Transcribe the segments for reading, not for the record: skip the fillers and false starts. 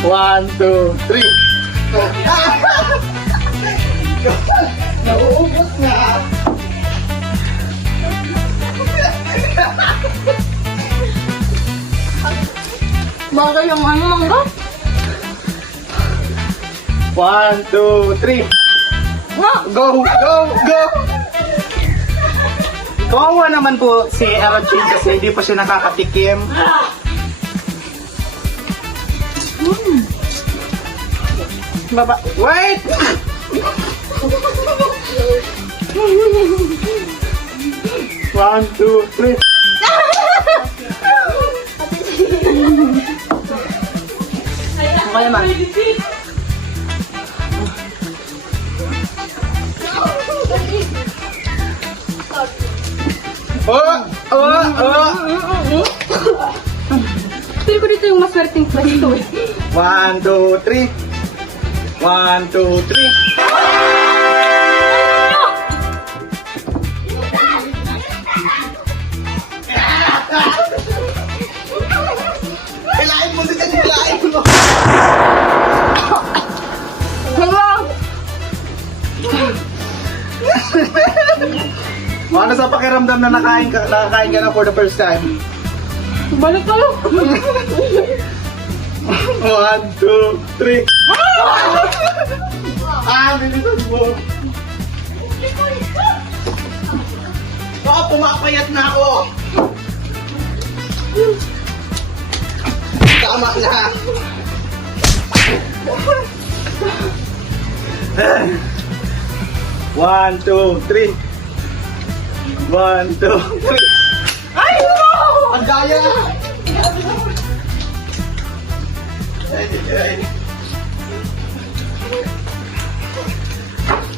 1, 2, 3. Nauubos na. Bagay yung ano, mangga. 1, 2, 3. Nga. Go, go, go! Kawawa naman po si Erochin kasi hindi pa siya nakakatikim. Baba. Wait! One, two, three. Okay naman. Feel ko dito yung maswerteng pwesto eh. 1, 2, 3. 1, 2, 3. Hilain mo dito, hilain mo. Ano sa pakiramdam na nakakain ka na for the first time? Balik kayo. 1, 2, 3. Bilisan mo. Baka pumapayat na ako. Tama na. One, two, three. 1, 2, 3. Ay, no! Ang gaya.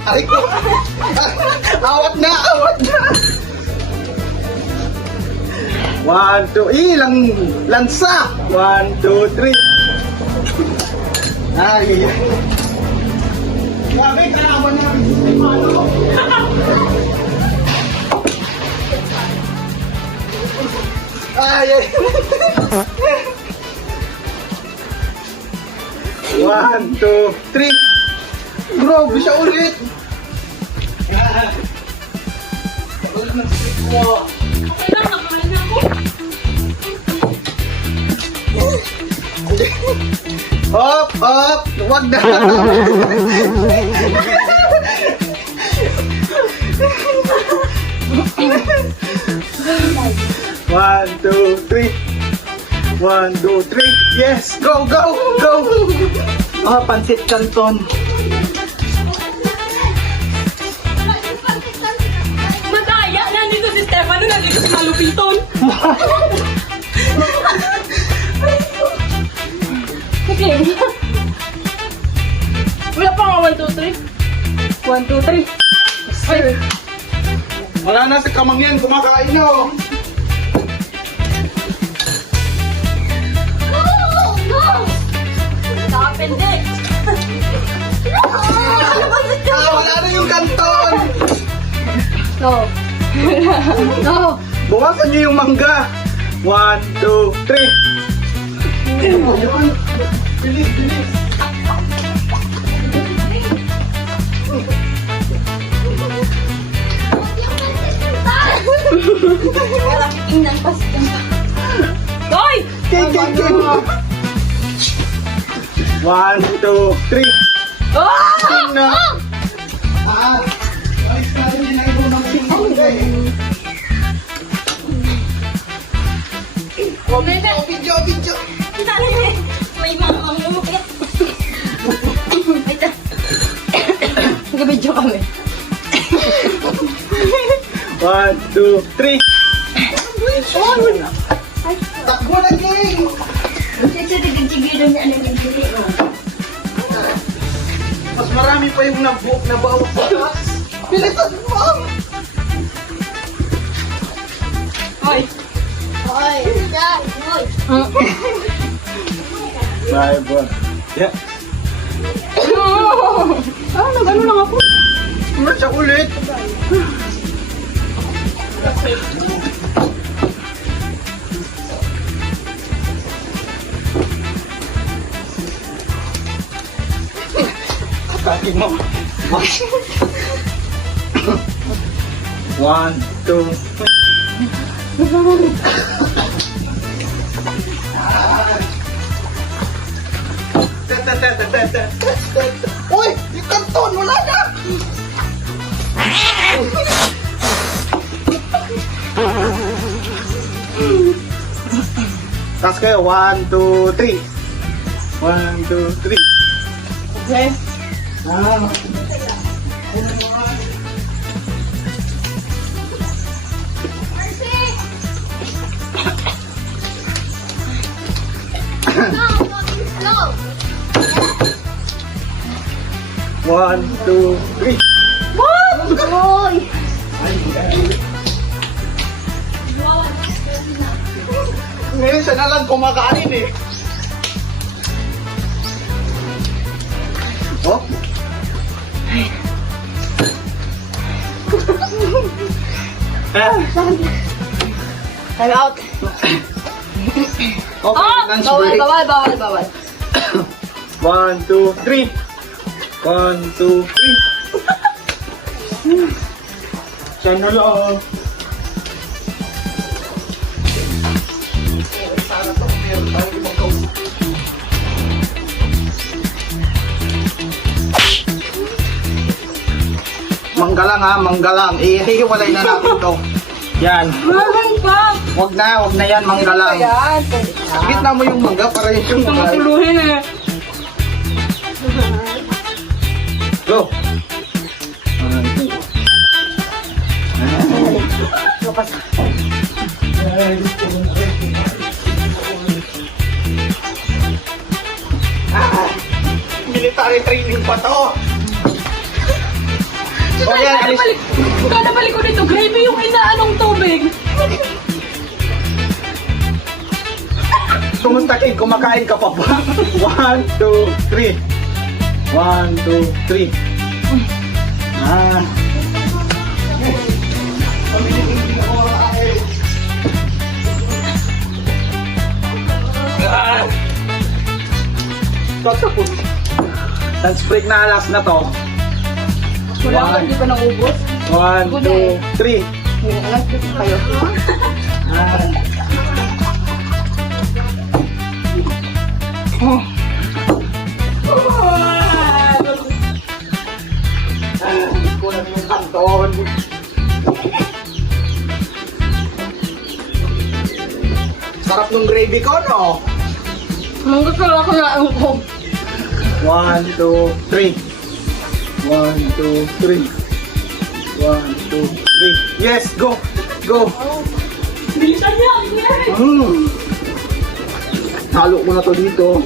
Ay ko. Awat na, awat na. 1, 2, ilang lansa. 1, 2, 3. Ay. Grabe, kanaman na. Ay, ay. 1, 2, 3. Grabe siya ulit. Ulit ng stick mo. Okay lang, nakain na ako. Hop, hop. Wag na. One, two, three. 1, 2, 3. Yes, go, go, go. Oh, pansit canton. Madaya, nandito si Stefano, nandito si Malupiton. Okay. Wala pa nga 1, 2, 3. 1, 2, 3. Ay, Wala na si Kamangyan, kumakain na oh. nakapindi. Wala na yung kanton. No. No. Buwasan niyo yung mangga. 1, 2, 3. Bilis, bilis. Wala tingnan pa siya. Hoy! King, king, king. 1, 2, 3. Oh! King na. Ayos na rin yung naibo ng singkong eh. Video, video. May mga mamumukit. Nag-video kami. 1, 2, 3. Takbo na, King. Mas marami pa yung nabawas sa taas. Bilisan mo. Hoy! Bye, boy. Yeah. Nag-ano lang ako. Ano siya ulit? Kaki mo. 1, 2, Uy! Yung kanton! Wala na! Tapos kayo, 1, 2, 3. 1, 2, 3. Okay. Ah. One, two, three. Hoy! Ngayon siya na lang kumakain eh. Oh, Time out. okay, lunch break. Bawal. 1, 2, 3. 1, 2, 3. Siya na lang. Manggalang ha, manggalang. Ihiwalay na natin to. Yan. Mahan pa. Wag na yan, manggalang. Ayan. Gitna mo yung mangga para yung Gusto mo mangga. tuluhin eh. Go. 1, 2. Military training pa to. O yan, alis. Kada balik ko dito, gravy yung inaanong tubig. Sumuntakin, kumakain ka pa ba? 1, 2, 3. 1, 2, 3. Ah. Ah. Tatapos. Lunch break na alas na to. Wala ka, hindi pa naubos. 1, 2, 3. Alas dito kayo. Ah. Kulang yung kanton. Sarap ng gravy ko, no? Nung gusto lang ako na ang ko. 1, 2, 3. 1, 2, 3. 1, 2, 3. Yes, go! Go! Bilisan niya! Halo ko na to dito.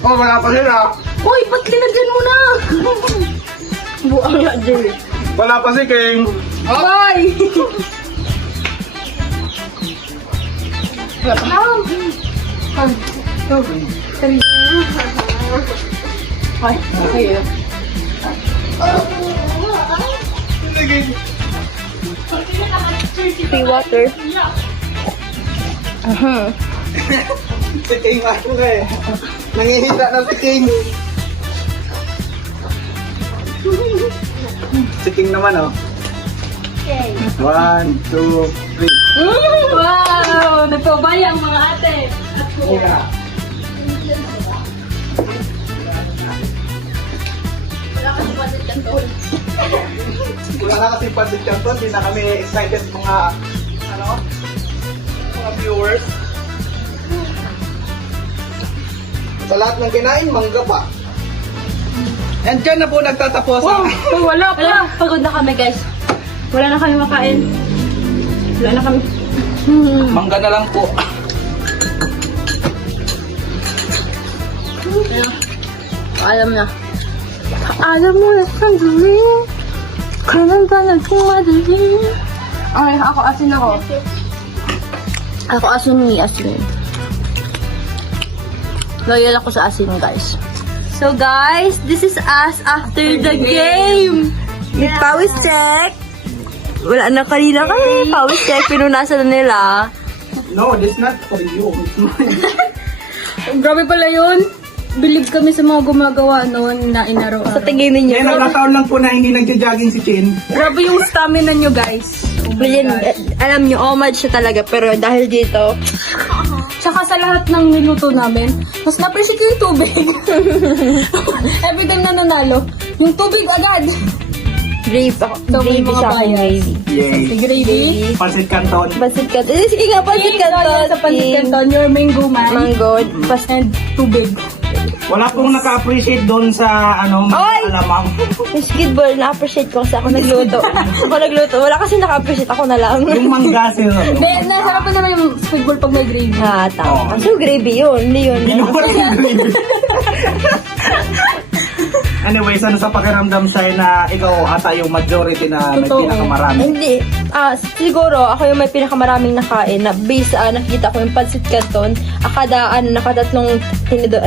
Oh, wala pa sila. Uy, ba't linagyan mo na? Buang nga, Jerry. Wala pa si King. Ay! Ay, okay. Free water. Si King ako eh. Nangihita na si King. Si King naman, oh. 1, 2, 3. Wow! Nagpabaya ang mga ate. At kuya. Wala na kasi pansit canton. Hindi na kami excited mga, mga viewers. Sa lahat ng kinain, mangga pa. And dyan na po nagtatapos. Wow! Wala pa. Pagod na kami, guys. Wala na kami makain. Wala na kami. Mangga na lang po. Alam na. Alam mo na sandali. Kailan ba naging madali? Ay, ako asin ako. Ako asin ni asin. Loyal ako sa asin, guys. So, guys, this is us after the game. With Pawis check. Wala na kanina kami. Pawis check. Pinunasan na nila. No, this not for you. It's mine. Grabe pala yun. Believe kami sa mga gumagawa noon na inaraw-araw. Sa tingin ninyo. Ngayon, nagkataon lang po na hindi nagja-jogging si Chin. Grabe yung stamina nyo, guys. Oh my Bilin, God. alam nyo, omad siya talaga. Pero dahil dito, Tsaka sa lahat ng niluto namin, mas na-appreciate ko yung tubig. Every time na nanalo, yung tubig agad. gravy ako. So, may Gravy mga siya akong bias. gravy. Yay. Gravy. Pansit Canton. Pancit canton. Eh, sige nga, pancit Yay, canton. sa pancit canton, your mango man. Mango. And tubig. Wala pong naka-appreciate doon sa Oy! alamang. Basketball, na-appreciate ko kasi ako nagluto. Ako nagluto. Wala kasi naka-appreciate, ako na lang. Yung mangga sila. Hindi, nasarapan naman yung football pag may gravy. Ah, tama. So, gravy yun. Hindi yun. Anyways, ano sa pakiramdam sa'yo na ikaw ata yung majority na may Totoo. pinakamarami? Hindi. Siguro, ako yung may pinakamaraming nakain na based, nakikita ko yung pancit canton. Nakatatlong tinidor,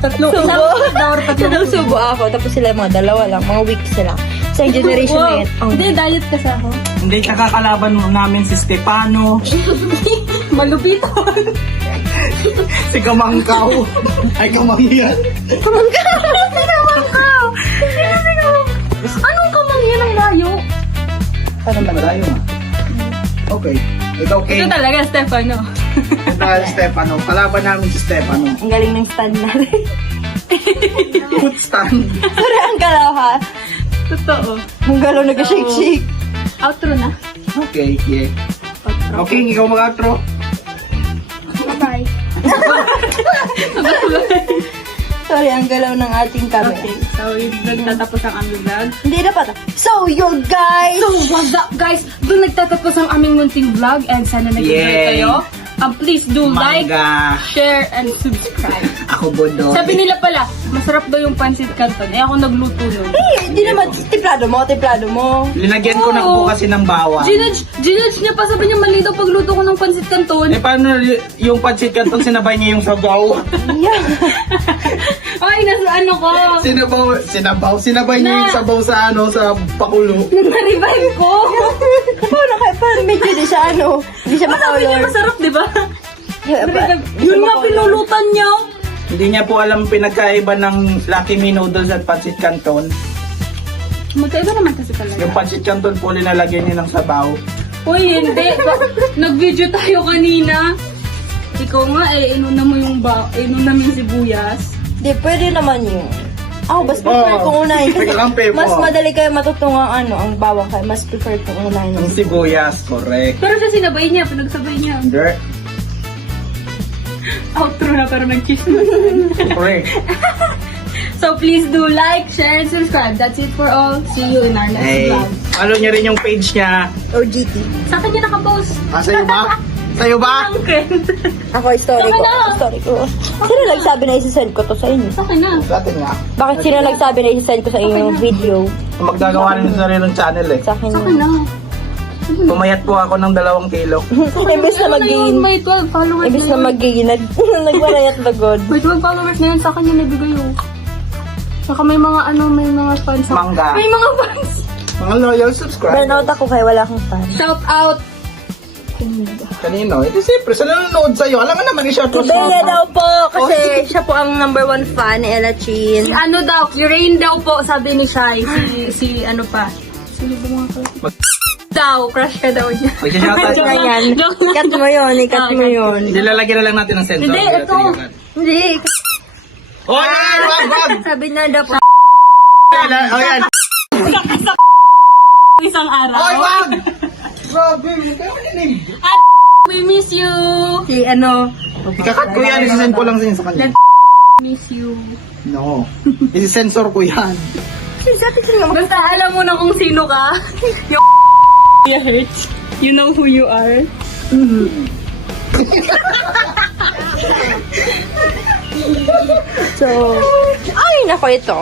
Tatlong tatlong subo ako. Tapos sila mga dalawa lang, mga weeks sila. Sa generation na yun. Oh. Hindi, diet kasi ako. Hindi, kakakalaban mo namin si Stefano, Malupit. si Kamangkaw. Ay, Kamangyan. Anong kamangyan ang layo? Ano ba malayo nga? Okay. Ikaw, Ito Kane. talaga, Stefano. Ito, Stefano. Kalaban namin si Stefano. Ang galing ng stand natin. Foot stand. Sorry, ang galaw ha. Totoo. Ang galaw nag-shake-shake. Outro na. Okay, yeah. Okay, ikaw mag-outro. Bye. Sorry, ang galaw ng ating camera. Okay, so yun nagtatapos ang aming vlog. Hindi dapat. So, yun guys! So, what's up guys? Doon nagtatapos ang aming munting vlog and sana nag-enjoy Yay! kayo. Please do like, Mangga. share, and subscribe. Ako, Bodo. Sabi nila pala, masarap daw yung pancit canton. Eh ako nagluto nun. Hindi naman, templado mo. Linagyan ko na Oo. po kasi ng bawang. Ginudge niya pa, sabi niya mali daw pagluto ko ng pancit canton. Eh, paano yung pancit canton sinabay niya yung sabaw? Yeah. Ay, nasa ano ko. Sinabay niya yung sabaw sa sa pakulo. Na-revive ko. Parang medyo di siya hindi siya Sabi niya makolor. masarap, di ba? Yeah, Yun nga, pinulutan niya. Hindi niya po alam pinagkaiba ng Lucky Me noodles at pancit canton. Magkaiba naman kasi talaga. Yung pancit canton po linalagyan niya ng sabaw. Uy, hindi. Nag-video tayo kanina. Ikaw nga inuna mo yung inuna mo yung sibuyas. Di, pwede naman yun. Ako, mas prefer kong unahin. Kasi Nagkakampi mo. mas madali kayo matutungan ang bawang kayo. Mas prefer kong unahin. Yung sibuyas, correct. Pero siya sinabay niya, pinagsabay niya. Hindi. Outro na pero nag-kiss na. Correct. So please do like, share, and subscribe. That's it for all. See you in our next Hey, vlog. follow niya rin yung page niya. OGT. Sa akin niya nakapost. Sa'yo ba? Sa'yo ba? Ang friend. Ako, story ko. Story ko. Sino nagsabi na isi-send ko to sa inyo? Sa akin na. Sa atin nga. Bakit sino nagsabi na isi-send ko sa inyo yung video? Magdagawa rin sa sariling channel eh. Sa akin Sa akin yun. na. Pumayat po ako ng 2 kilo. Imbes na Ano na yun? mag-gain. May 12 followers Imbes na na yun. mag-gain. Nagwarayat na god. May 12 followers na yun. Sa akin yung nabigay yun. Saka may mga may mga fans. Mangga. May mga fans. Mga loyal subscribe. Burnout ako kaya wala akong fan. Shout out. Kanino? Ito siyempre, sa nanonood sa'yo. Alam mo naman, i-shout out Bella daw po kasi siya po ang #1 fan ni Ella Chin. Si ano daw, Rain daw po, sabi ni Shai. Si ano pa. Sino ba mga crush? Daw, crush ka daw niya. Mag-shout out. Kaya yan. Ikat mo yun, ikat mo yun. Nilalagyan na lang natin ng sensor. Hindi, ito. Hindi. Oh, yan! Wag! Sabi na daw po. Oh, yan! Isang araw. Oy, wag! Grabe, magkaya maninig. We miss you. Si ano. Ikakat ko yan, isi-send ko lang sa kanya. Miss you. No. Isi-sensor ko yan. Basta alam mo na kung sino ka. Yung hurts. You know who you are. So, ay nako ito.